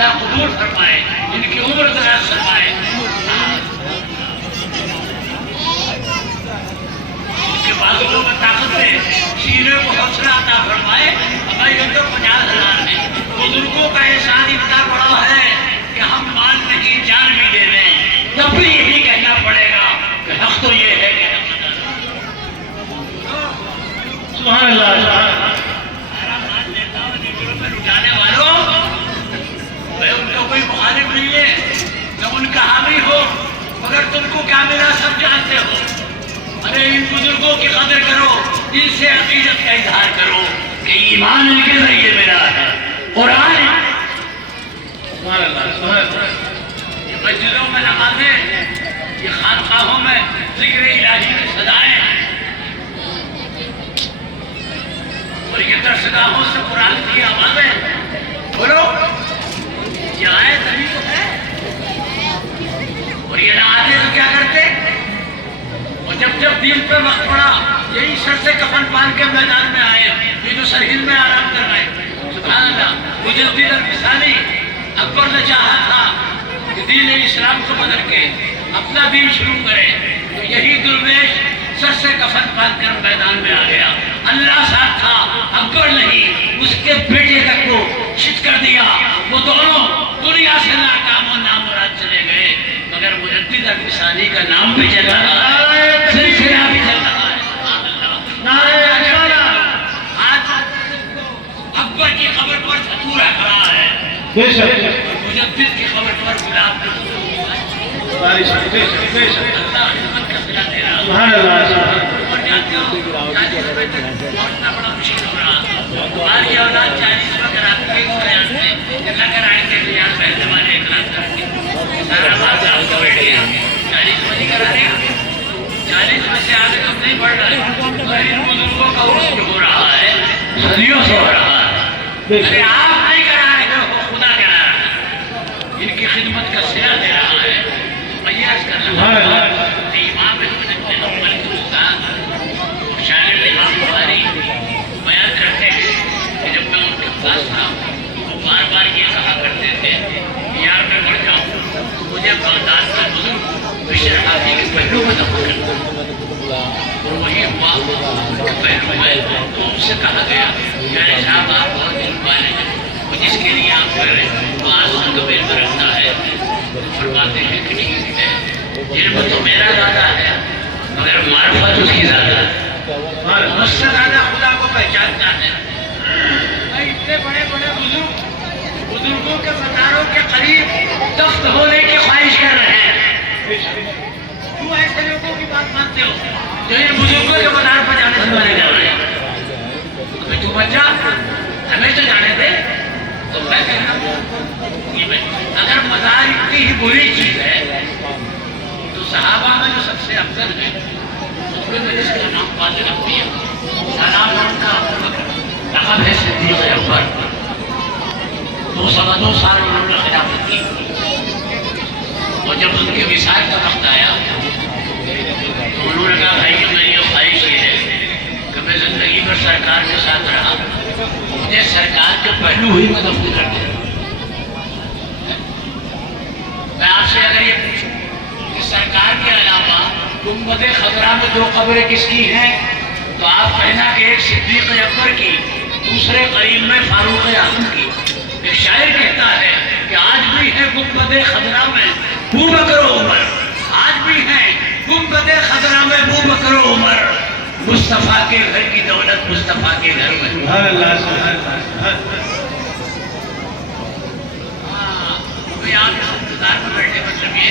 اللہ قبول فرمائے، ان کی عمر دراز فرمائے، ان کے بازوؤں میں طاقت دے، سینے کو حوصلہ عطا فرمائے۔ ہمیں یہ تو 50,000 ہے، بزرگوں کا احسان اتنا بڑا ہے کہ ہم مال نہیں جان بھی دے دیں تب بھی یہی کہنا پڑے گا کہ حق تو یہ ہے کہ سبحان اللہ سبحان اللہ۔ جانے والوں میں ان کا کوئی مخالف نہیں ہے، میں ان کا حامی ہوں، مگر تم کو کیا ملا سب جانتے ہو۔ ارے ان بزرگوں کی قدر کرو، ان سے عقیدت کا اظہار کرو کہ ایمان ان کے ذریعے ملا ہے۔ قرآن سبحان اللہ سبحان اللہ۔ یہ مسجدوں میں نمازیں، یہ خانقاہوں میں ذکر الہی کی صدائیں، اور یہ درسگاہوں سے قرآن کی آوازیں، بولو یہ آیت ابھی تو ہے، اور یہ نہ آتے تو کیا کرتے؟ اور جب دین پہ وقت پڑا یہی سر سے کفن پان کے میدان میں آئے، یہ جو سرحد میں آرام کر رہے ہیں۔ سبحان اللہ۔ مجدد الفسانی اکبر نے چاہا تھا کہ دین اسلام کو بدل کے اپنا دین شروع کرے، تو یہی درویش سر سے کفن پان کر میدان میں آ گیا۔ اللہ ساتھ تھا، اکبر نہیں، اس کے بیٹے تک کو شت کر دیا۔ وہ دونوں دنیا سے ناکام و نامراد چلے گئے، مگر مجدد الفسانی کا نام بھی چل رہا ہے، سلسلہ بھی چل رہا ہے۔ آج اکبر کی قبر پر ستورا کھڑا ہے، بے شک مجدد کی قبر پر گلاب کا بے شک بے شک۔ اللہ خدمت کا صلہ دے رہا ہے۔ سبحان اللہ سبحان اللہ۔ اور جانتے ہو 40 روپے تک پہنچنا بڑا مشکل ہو رہا۔ ہماری اولاد 40 روپے کراتے ہیں، اس خیال سے اللہ کرائیں گے تو یار پہلے والے اقرار کریں گے، سارا بات آپ کا بیٹھ گیا، 40 روپے نہیں کرا رہے، 40 میں سے آگے کم نہیں بڑھ رہا ہے، اور ان بزرگوں کا عرص جو ہو رہا ہے صدیوں سے ہو رہا ہے۔ ارے آپ نہیں کرا رہے ہو، خدا کرا رہا ہے، ان کی خدمت کا صلہ دے رہا ہے۔ میاس کر رہا ہے امام احمد بن حنبل کے استاد شاگرد امام بخاری بیان کرتے ہیں کہ جب میں ان کے پاس تھا تو بار بار یہ کہا کرتے تھے کہ یار میں مر جاؤں، مجھے بغداد کا بزرگ بشر حافی کے پہلو میں دفن کر دو۔ اور وہی ہوا کہ پہلو میں تو ان سے کہا گیا کہ ارے صاحب آپ بہت علم والے ہیں، وہ جس کے لیے آپ کر رہے ہیں وہ آج سنگمیر میں رکھتا ہے، فرماتے ہیں کہ نہیں ہے، علم تو میرا زیادہ ہے مگر معرفت اس کی زیادہ ہے، مجھ سے زیادہ خدا کو پہچانتا ہے۔ اتنے بڑے بڑے بزرگوں کے مزاروں کے قریب دفن ہونے کی خواہش کر رہے ہیں، کیوں ایسے لوگوں کی بات مانتے ہو جو ان بزرگوں کے مزار پر جانے سے مانے جا رہے ہیں؟ تو بچہ ہمیں تو جانے دے، تو میں کہنا اگر مزار اتنی ہی بری چیز ہے تو صحابہ میں جو سب سے افضل ہے اس میں جس کا نام فاضل انبیاء، نام ان کا لقب ہے صدیق اکبر، 2 سال انہوں نے خلافت کی، اور جب ان کے وصال کا وقت آیا تو انہوں نے کہا بھائی میری خواہش یہ ہے کہ میں زندگی پر سرکار کے ساتھ رہا، مجھے سرکار کے پہلو ہی میں دفن کر دیا۔ میں آپ سے اگر یہ پوچھوں کہ سرکار کے علاوہ گنبد خضرا میں 2 قبریں کس کی ہیں تو آپ کہنا کہ ایک صدیق اکبر کی، دوسرے قریب میں فاروق اعظم کی۔ ایک شاعر کہتا ہے کہ آج بھی ہے گنبد خضرا میں ابو بکر و عمر، آج بھی ہے گنبد خضرا میں ابو بکر و عمر، مصطفیٰ کے گھر کی دولت مصطفیٰ کے گھر میں۔ سبحان اللہ سبحان اللہ۔ آپ اس انتظار میں بیٹھے مطلب یہ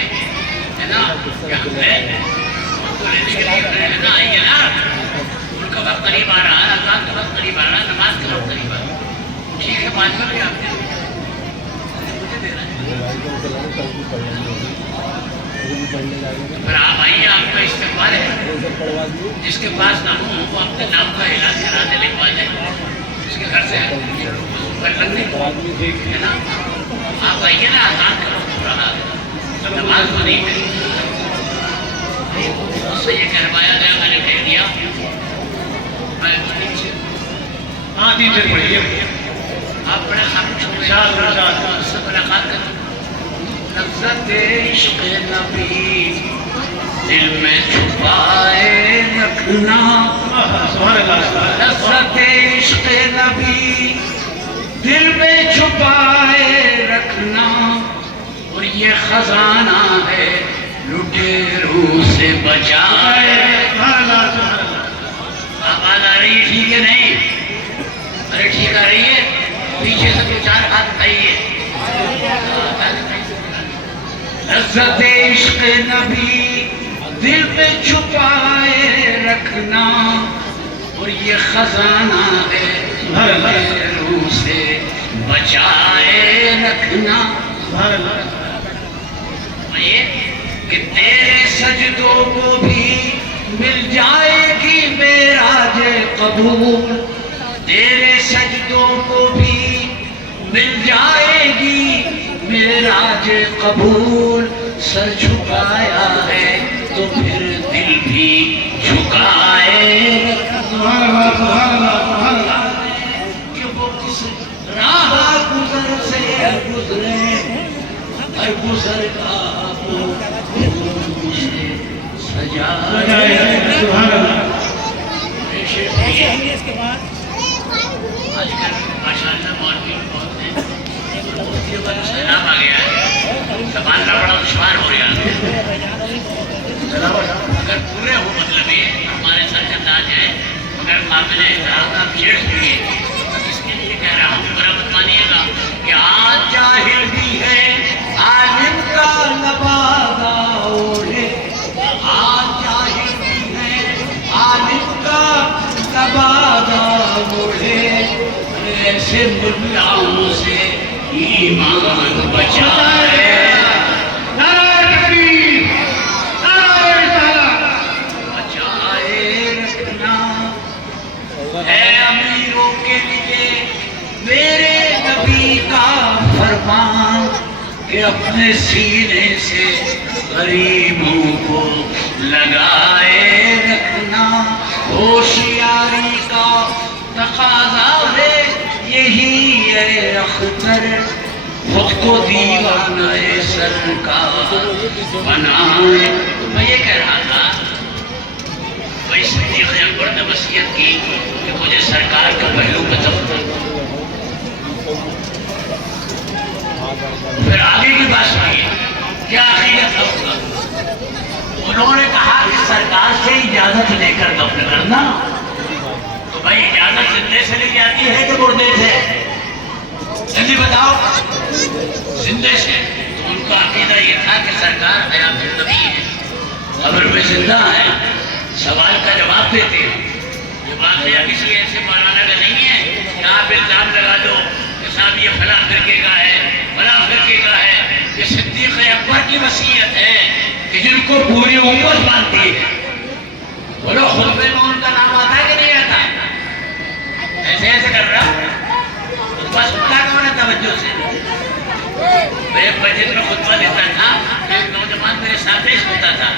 ہے نا کہ ہم نے ان کو لینے کے لیے لینا آئیں گے نا، ان کا وقت قریب آ رہا ہے، اذان کا وقت قریب آ رہا ہے، نماز کا وقت قریب آ رہا ہے، ٹھیک ہے 5 بجے آپ دے مجھے دے رہے ہیں، پھر آپ آئیے، آپ کا استقبال ہے، جس کے پاس نہ ہوں وہ اپنے نام کا اعلان کرا دے، لکھوا دے، اس کے گھر سے ہے نا، آپ آئیے نا، آزان کا وقت ہو رہا ہے، نماز کو نہیں پڑھی، اس سے یہ کہروایا گیا، میں نے کہہ دیا میں 3 سے ہاں 3 سے پڑھیے، آپ بڑے خاموش ہو گئے اس سے ملاقات کروں لذت عشق نبی دل میں چھپائے رکھنا لذت عشق نبی دل میں چھپائے رکھنا اور یہ خزانہ ہے لٹیروں سے بچائے آواز آ رہی ہے ٹھیک ہے نہیں ارے ٹھیک آ رہی ہے پیچھے سے 2-4 ہاتھ اٹھائیے لذت عشق نبی دل میں چھپائے رکھنا اور یہ خزانہ ہے لٹیروں سے بچائے رکھنا کہ تیرے سجدوں کو بھی مل جائے گی معراج قبول تیرے سجدوں کو بھی مل جائے گی معراج قبول سر جھکایا ہے تو پھر دل بھی جھکائے کہ وہ کس راہ گزر سے گزرے ہر گزر کا سیلاب آ گیا ہے سنبھالنا بڑا دشوار ہو گیا اگر پورے ہو مطلب یہ ہمارے سر انداز ہے مگر قابل احترام آپ شیئر سنیے اس کے لیے کہہ رہا ہوں برا مت مانیے گا کہ آج جاہل بھی ہے عالم کا لبادہ اوڑھے آج جاہل بھی ہے عالم کا لبادہ اوڑھے ایسے ملاؤں سے ایمان بچائے بچائے رکھنا اے امیروں کے لیے میرے نبی کا فرمان کہ اپنے سینے سے غریبوں کو لگائے رکھنا ہوشیاری کا تقاضا ہے یہی ہے اختر خود کو دیوانہ سرکار بنائے میں یہ کہہ رہا تھا بھائی صدیق اکبر نے وصیت کی کہ مجھے سرکار کا پہلو پہ دفن پھر آگے کی بات سنیے کیا عقیدت ہوگا انہوں نے کہا کہ سرکار سے اجازت لے کر دفن کرنا تو بھائی اجازت زندے سے لے جاتی ہے کہ مردے سے جلدی بتاؤ زندے سے تو ان کا عقیدہ یہ تھا کہ سرکار حیات النبی ہے قبر میں زندہ ہے سوال کا جواب دیتے ہیں یہ واقعہ کسی ایسے مولانا کا نہیں ہے کہ آپ الزام لگا دو کہ صاحب یہ فلاں فرقے کا ہے فلاں فرقے کا ہے یہ صدیق اکبر کی وصیت ہے کہ جن کو پوری امت مانتی ہے بولو خطبے میں ان کا نام آتا ہے کہ نہیں آتا ایسے ایسے کر رہا خطبہ سنتا کون ہے توجہ سے میں ایک مسجد میں خطبہ دیتا تھا ایک نوجوان میرے ساتھ ہی سنتا تھا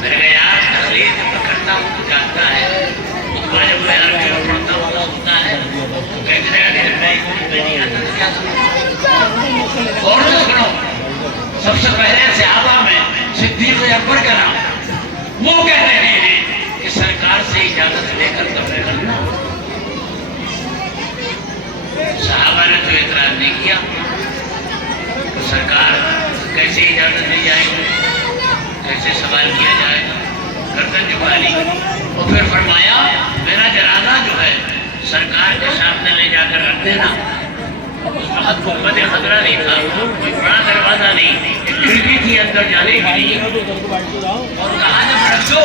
میں نے کہا یار تقریر جب میں کرتا ہوں تو جانتا ہے خطبہ جب میں عربی میں پڑھتا ہوں تو سنتا ہے تو کہتے رہا کہ میں نہیں آتا تو کیا سنوں اور سے سنو سب سے پہلے صحابہ میں صدیق اکبر کا نام وہ کہہ رہے ہیں کہ سرکار سے اجازت لے کر دفن کرنا صحابہ نے تو اعتراض نہیں کیا تو سرکار کیسے اجازت دی جائے گی کیسے سوال کیا جائے گا گردن جھکا لی اور پھر فرمایا میرا جنازہ جو ہے سرکار کے سامنے لے جا کر رکھ دینا اس وقت محمد خطرہ نہیں تھا کوئی بڑا دروازہ نہیں ایک کھڑکی تھی اندر جانے کے لیے اور کہا جب رکھ دو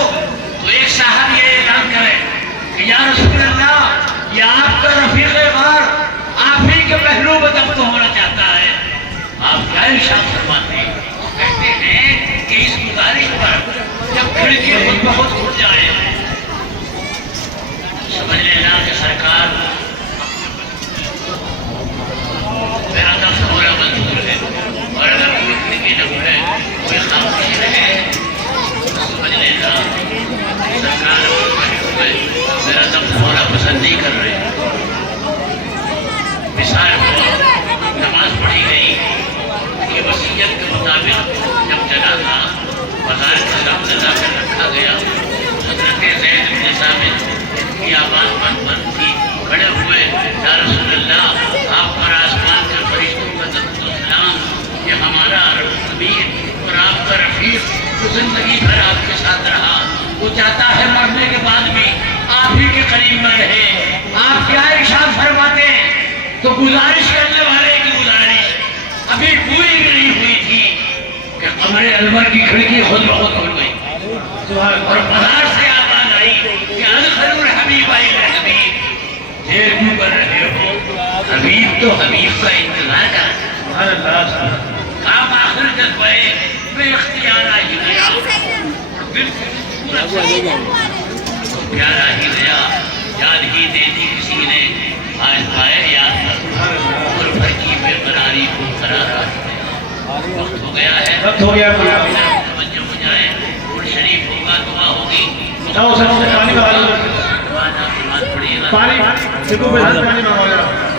تو ایک صاحب یہ اعلان کرے کہ یا رسول اللہ یہ آپ کا رفیق غار آپ ہی کے پہلو میں دفن ہونا چاہتا ہے آپ کیا ارشاد فرماتے ہیں وہ کہتے ہیں کہ اس گزارش پر جب کھڑکی خود بخود کھل جائے سمجھ لینا کہ سرکار میرا دفن ہو رہا منظور ہے اور اگر کوئی کھڑکی نہ کھلے کوئی خاموشی رہے سمجھ لینا سرکار میرا دفن ہونا پسند نہیں کر رہے اس سال نماز پڑھی گئی یہ وصیت کے مطابق جب جنازہ بازار کے سامنے لا کر رکھا گیا حضرت زید بن ثابت کی آواز بند تھی کھڑے ہوئے یا رسول اللہ آپ پر آسمان سے فرشتوں کا درود و سلام یہ ہمارا امیر اور آپ کا رفیق جو زندگی بھر آپ کے ساتھ رہا وہ چاہتا ہے مرنے کے بعد بھی آپ ہی کے قریب میں رہے آپ کیا ارشاد فرماتے تو گزارش کرنے والے کی گزارش ابھی پوری نہیں ہوئی تھی کہ قمر انور کی کھڑکی خود بخود کھل گئی اور بازار سے آواز آئی کہ ادخلوا الحبیب الحبیب دیر کیوں کر رہے ہو حبیب تو حبیب کا انتظار کر کام آخر جذبے بے اختیار آ ہی گیا اور بالکل پیار آ ہی گیا یاد ہی دے دی کسی نے آج پائے یاد کر اور بھر کی بے قراری کو قرار آ گیا وقت ہو گیا ہے وقت ہو گیا توجہ ہو جائے اور شریف ہوگا دعا ہوگی جاؤ سر سے پانی منگا لو نماز پڑھیے گا پانی سکو پہ پانی منگوا لو